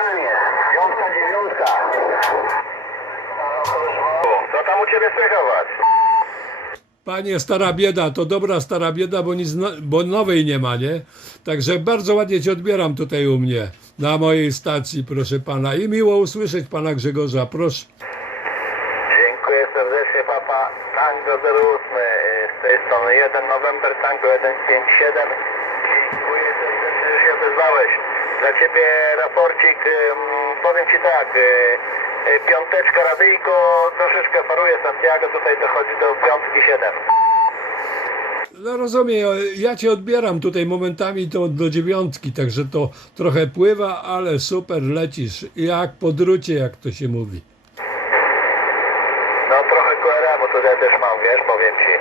Panie, piątka, dziewiątka. Co tam u ciebie słychać? Panie stara bieda, to dobra stara bieda, bo, nic no, bo nowej nie ma, nie? Także bardzo ładnie cię odbieram tutaj u mnie, na mojej stacji, proszę pana. I miło usłyszeć pana Grzegorza, proszę. Dziękuję serdecznie, papa. Tango 08 y, z tej strony 1 November Tango 157. Dziękuję serdecznie, że się odezwałeś. Dla ciebie raporcik, powiem ci tak, y, y, piąteczka radyjko, troszeczkę paruje Santiago, tutaj dochodzi do piątki 7. No rozumiem, ja cię odbieram tutaj momentami to do dziewiątki, także to trochę pływa, ale super, lecisz. Jak po drucie, jak to się mówi. No trochę QRM-u tutaj też mam, wiesz, powiem ci.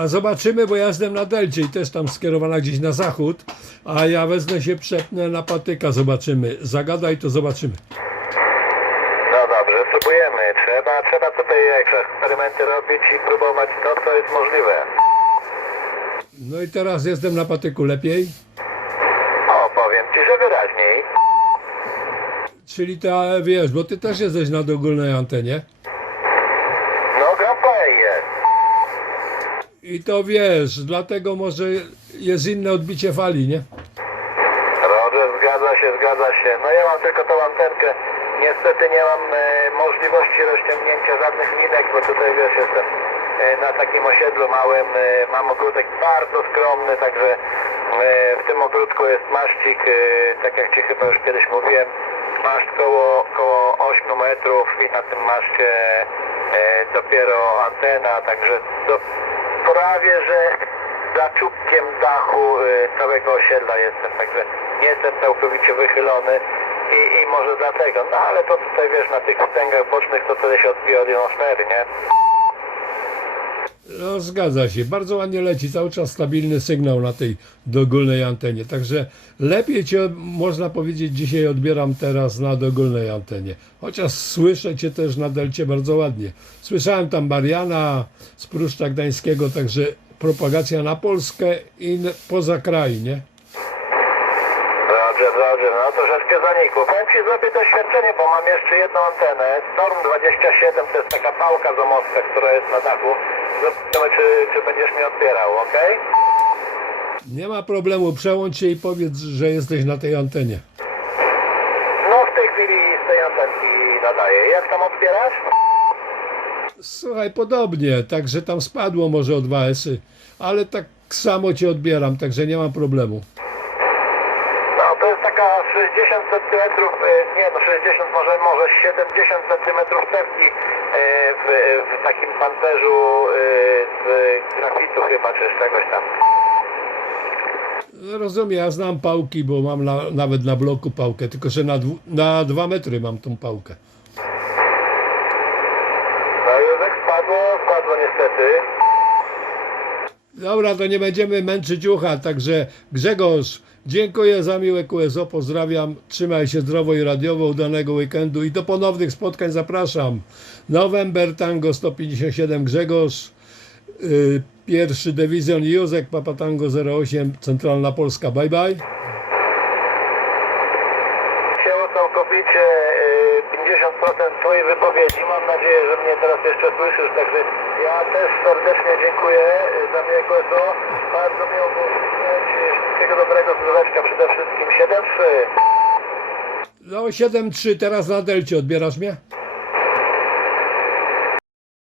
A zobaczymy, bo ja jestem na Delcie i też tam skierowana gdzieś na zachód, a ja wezmę się, przepnę na patyka, zobaczymy. Zagadaj, to zobaczymy. No dobrze, spróbujemy. Trzeba, trzeba tutaj jakieś eksperymenty robić i próbować to, co jest możliwe. No i teraz jestem na patyku lepiej, O, powiem ci, że wyraźniej. czyli ta, wiesz, bo ty też jesteś na dogólnej antenie No, Grand jest. I to wiesz, dlatego może jest inne odbicie fali, nie? Roger, zgadza się, zgadza się. No ja mam tylko tą antenkę. Niestety nie mam e, możliwości rozciągnięcia żadnych linek, bo tutaj wiesz, jestem e, na takim osiedlu małym. E, mam ogródek bardzo skromny, także e, w tym ogródku jest maszcik, e, tak jak Ci chyba już kiedyś mówiłem, masz koło, koło 8 metrów i na tym maszcie e, dopiero antena, także do, prawie, że za czubkiem dachu y, całego osiedla jestem, także nie jestem całkowicie wychylony i, i może dlatego, no ale to tutaj wiesz, na tych wstęgach bocznych to wtedy się odbija od ionosfery, nie? No zgadza się, bardzo ładnie leci, cały czas stabilny sygnał na tej dogólnej antenie, także lepiej cię, można powiedzieć, dzisiaj odbieram teraz na dogólnej antenie, chociaż słyszę cię też na delcie bardzo ładnie. Słyszałem tam Mariana z Pruszcza Gdańskiego, także propagacja na Polskę i poza kraj, nie? No troszeczkę zanikło. Powiem Ci, zrobię doświadczenie, bo mam jeszcze jedną antenę. Storm 27 to jest taka pałka zomowska, która jest na dachu. Zobaczymy, czy, czy będziesz mi odbierał, ok? Nie ma problemu, przełącz się i powiedz, że jesteś na tej antenie. No w tej chwili z tej antenki nadaję. Jak tam odbierasz? Słuchaj, podobnie, także tam spadło może o 2 esy, ale tak samo cię odbieram, także nie mam problemu. No to jest taka 60 cm, nie no 60 może, może 70 cm cewki e, w, w takim pancerzu e, z grafitu chyba, czy z czegoś tam. Rozumiem, ja znam pałki, bo mam na, nawet na bloku pałkę, tylko że na, dwu, na dwa metry mam tą pałkę. No Józek spadło, spadło niestety. Dobra, to nie będziemy męczyć ucha, także Grzegorz, dziękuję za miłe QSO, pozdrawiam, trzymaj się zdrowo i radiowo, udanego weekendu i do ponownych spotkań zapraszam. November Tango 157 Grzegorz, y, pierwszy dywizjon Józek, Papa Tango 08, Centralna Polska, bye bye. Całkowicie e, 50% Twojej wypowiedzi. Mam nadzieję, że mnie teraz jeszcze słyszysz, także ja też serdecznie dziękuję za miłe QSO. Bardzo miło było. Wszystkiego dobrego, zdroweczka przede wszystkim. 7-3. No 7-3, teraz na delcie, odbierasz mnie?